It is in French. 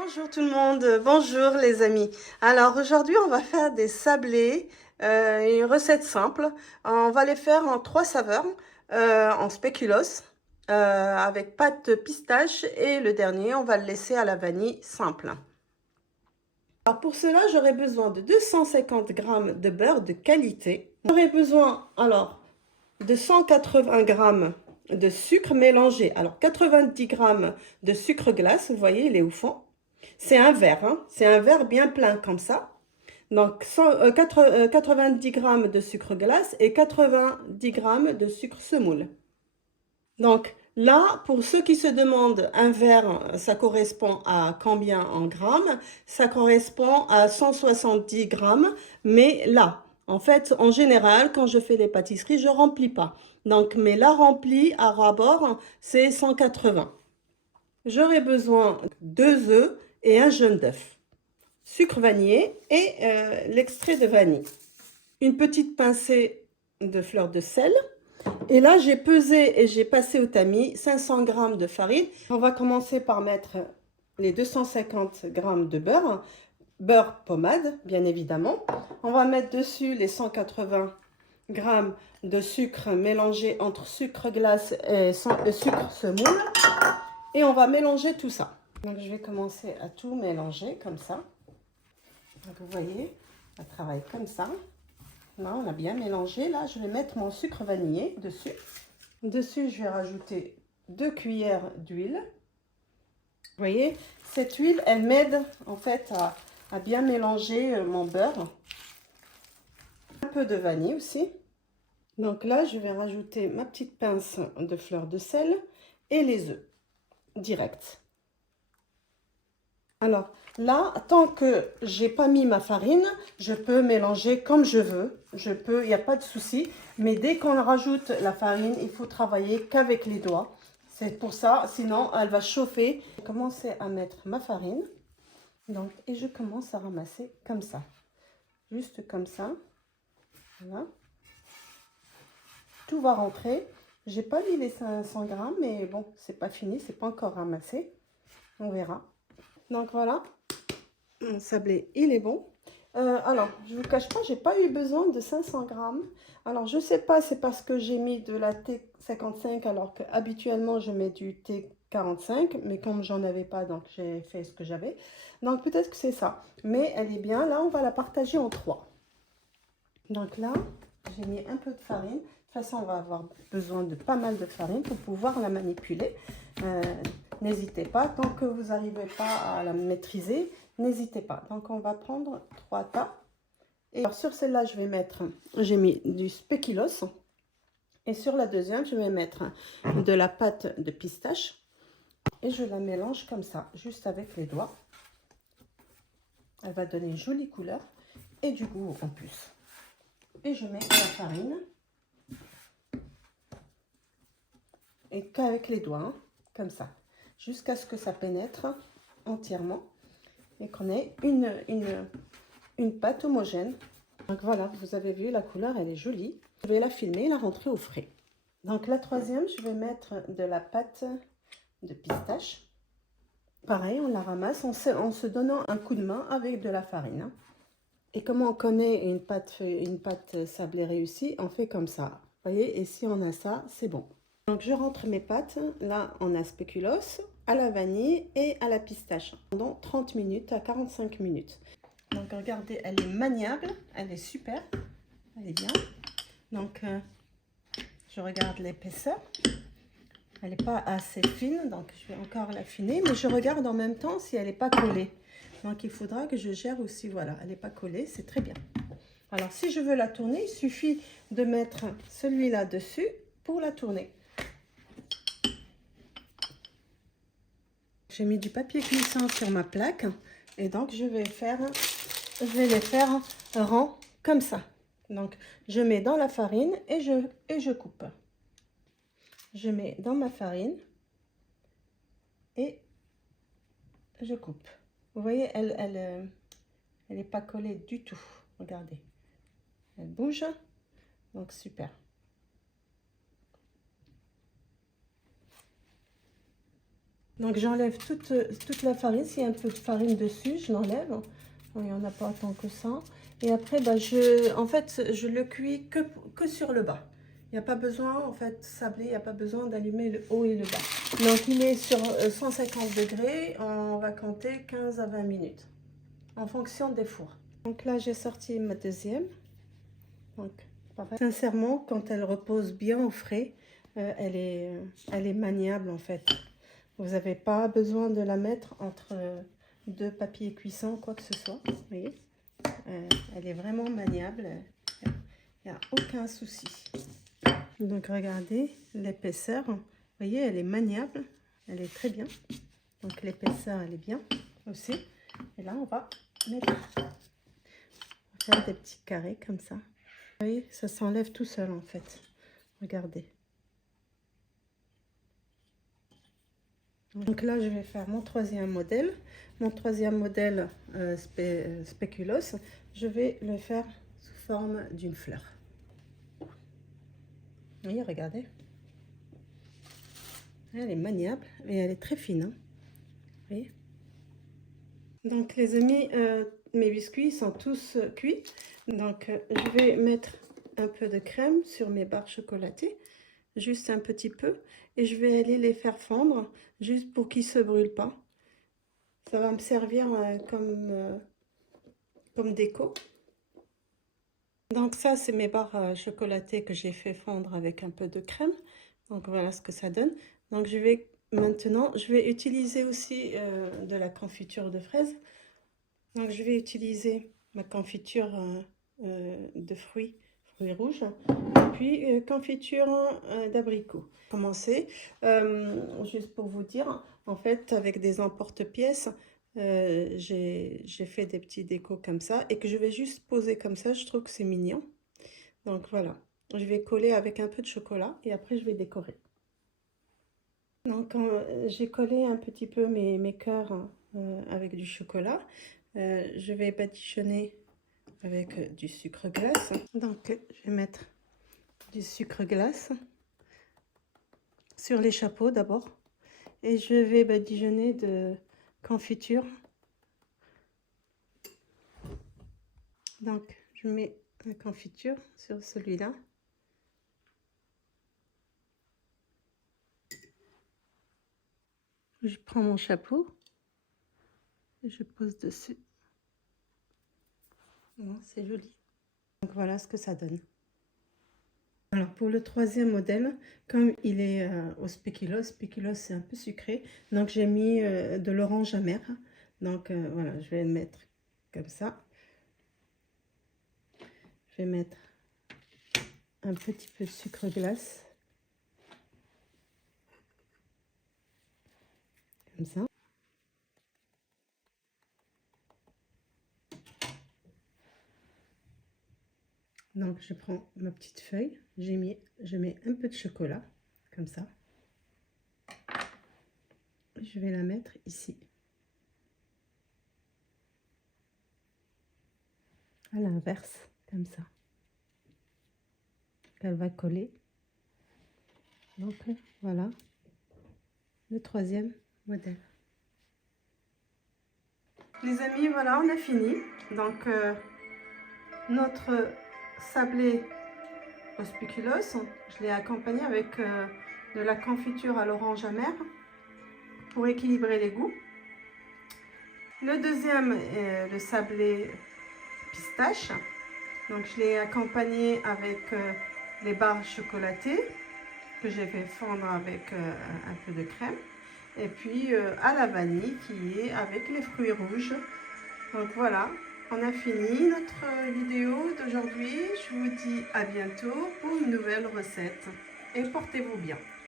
Bonjour tout le monde, bonjour les amis. Alors aujourd'hui on va faire des sablés, une recette simple. On va les faire en 3 saveurs, en spéculoos, avec pâte pistache et le dernier on va le laisser à la vanille simple. Alors pour cela j'aurai besoin de 250 g de beurre de qualité. J'aurai besoin alors de 180 g de sucre mélangé. Alors 90 g de sucre glace, vous voyez il est au fond. C'est un verre, hein? C'est un verre bien plein comme ça. Donc 90 g de sucre glace et 90 g de sucre semoule. Donc là, pour ceux qui se demandent, un verre, ça correspond à combien en grammes? Ça correspond à 170 grammes, mais là, en fait, en général, quand je fais des pâtisseries, je remplis pas. Donc, mais là, rempli à ras-bord, c'est 180. J'aurai besoin de 2 œufs et un jaune d'œuf, sucre vanillé et l'extrait de vanille. Une petite pincée de fleur de sel. Et là, j'ai pesé et j'ai passé au tamis 500 g de farine. On va commencer par mettre les 250 g de beurre. Beurre pommade, bien évidemment. On va mettre dessus les 180 g de sucre mélangé entre sucre glace et sucre semoule. Et on va mélanger tout ça. Donc, je vais commencer à tout mélanger comme ça. Donc, vous voyez, on travaille comme ça. Là, on a bien mélangé. Là, je vais mettre mon sucre vanillé dessus. Dessus, je vais rajouter 2 cuillères d'huile. Vous voyez, cette huile, elle m'aide en fait à bien mélanger mon beurre. Un peu de vanille aussi. Donc là, je vais rajouter ma petite pince de fleur de sel et les œufs direct. Alors là, tant que j'ai pas mis ma farine, je peux mélanger comme je veux. Il n'y a pas de souci. Mais dès qu'on rajoute la farine, il faut travailler qu'avec les doigts. C'est pour ça, sinon elle va chauffer. Je vais commencer à mettre ma farine. Donc, et je commence à ramasser comme ça. Juste comme ça. Voilà. Tout va rentrer. J'ai pas mis les 500 grammes, mais bon, c'est pas fini, c'est pas encore ramassé. On verra. Donc voilà, mon sablé, il est bon. Alors, je ne vous cache pas, j'ai pas eu besoin de 500 grammes. Alors, je sais pas, c'est parce que j'ai mis de la T55 alors que habituellement je mets du T45, mais comme j'en avais pas, donc j'ai fait ce que j'avais. Donc, peut-être que c'est ça. Mais elle est bien. Là, on va la partager en 3. Donc là, j'ai mis un peu de farine. De toute façon, on va avoir besoin de pas mal de farine pour pouvoir la manipuler. N'hésitez pas, tant que vous n'arrivez pas à la maîtriser, n'hésitez pas. Donc, on va prendre 3 tas. Et alors, sur celle-là, je vais mettre, j'ai mis du spéculoos. Et sur la deuxième, je vais mettre de la pâte de pistache. Et je la mélange comme ça, juste avec les doigts. Elle va donner une jolie couleur et du goût en plus. Et je mets la farine. Et qu'avec les doigts, hein, comme ça. Jusqu'à ce que ça pénètre entièrement et qu'on ait une pâte homogène. Donc voilà, vous avez vu, la couleur, elle est jolie. Je vais la filmer et la rentrer au frais. Donc la troisième, je vais mettre de la pâte de pistache. Pareil, on la ramasse en se donnant un coup de main avec de la farine. Hein. Et comment on connaît une pâte sablée réussie? On fait comme ça. Vous voyez, et si on a ça, c'est bon. Donc, je rentre mes pâtes, là, on a spéculoos, à la vanille et à la pistache pendant 30 minutes à 45 minutes. Donc, regardez, elle est maniable, elle est super, elle est bien. Donc, je regarde l'épaisseur. Elle n'est pas assez fine, donc je vais encore l'affiner, mais je regarde en même temps si elle n'est pas collée. Donc, il faudra que je gère aussi, voilà, elle n'est pas collée, c'est très bien. Alors, si je veux la tourner, il suffit de mettre celui-là dessus pour la tourner. J'ai mis du papier glissant sur ma plaque et donc je vais les faire rond comme ça. Donc je mets dans la farine et je coupe. Je mets dans ma farine et je coupe. Vous voyez, elle est pas collée du tout. Regardez, elle bouge. Donc super. Donc j'enlève toute la farine. S'il y a un peu de farine dessus, je l'enlève. Il n'y en a pas tant que ça. Et après, bah, en fait, je le cuis que sur le bas. Il n'y a pas besoin, en fait, sablé, il n'y a pas besoin d'allumer le haut et le bas. Donc il est sur 150 degrés. On va compter 15 à 20 minutes en fonction des fours. Donc là, j'ai sorti ma deuxième. Donc, pareil. Sincèrement, quand elle repose bien au frais, elle est maniable en fait. Vous n'avez pas besoin de la mettre entre deux papiers cuissons, quoi que ce soit. Vous voyez, elle est vraiment maniable. Il n'y a aucun souci. Donc regardez l'épaisseur. Vous voyez, elle est maniable. Elle est très bien. Donc l'épaisseur, elle est bien aussi. Et là, on va faire des petits carrés comme ça. Vous voyez, ça s'enlève tout seul en fait. Regardez. Donc là, je vais faire mon troisième modèle. Mon troisième modèle spéculoos, je vais le faire sous forme d'une fleur. Oui, regardez. Elle est maniable et elle est très fine. Hein. Vous voyez. Donc les amis, mes biscuits sont tous cuits. Donc je vais mettre un peu de crème sur mes barres chocolatées. Juste un petit peu. Et je vais aller les faire fondre juste pour qu'ils ne se brûlent pas. Ça va me servir comme déco. Donc ça, c'est mes barres chocolatées que j'ai fait fondre avec un peu de crème. Donc voilà ce que ça donne. Donc maintenant, je vais utiliser aussi de la confiture de fraises. Donc je vais utiliser ma confiture de fruits rouges. Et puis confiture d'abricot. Commencer, juste pour vous dire, en fait, avec des emporte-pièces, j'ai fait des petits décos comme ça et que je vais juste poser comme ça. Je trouve que c'est mignon. Donc voilà, je vais coller avec un peu de chocolat et après je vais décorer. Donc j'ai collé un petit peu mes cœurs avec du chocolat. Je vais badigeonner avec du sucre glace. Donc je vais mettre du sucre glace sur les chapeaux d'abord. Et je vais badigeonner de confiture. Donc, je mets la confiture sur celui-là. Je prends mon chapeau et je pose dessus. C'est joli. Donc, voilà ce que ça donne. Alors, pour le troisième modèle, comme il est au spéculoos c'est un peu sucré. Donc, j'ai mis de l'orange amer. Donc, voilà, je vais le mettre comme ça. Je vais mettre un petit peu de sucre glace. Comme ça. Donc, je prends ma petite feuille. Je mets un peu de chocolat, comme ça. Je vais la mettre ici. À l'inverse, comme ça. Elle va coller. Donc, voilà le troisième modèle. Les amis, voilà, on a fini. Donc, notre sablé au spéculoos, je l'ai accompagné avec de la confiture à l'orange amère pour équilibrer les goûts. Le deuxième est le sablé pistache. Donc je l'ai accompagné avec les barres chocolatées que j'ai fait fondre avec un peu de crème. Et puis à la vanille qui est avec les fruits rouges. Donc voilà, on a fini notre vidéo d'aujourd'hui. Je vous dis à bientôt pour une nouvelle recette. Et portez-vous bien.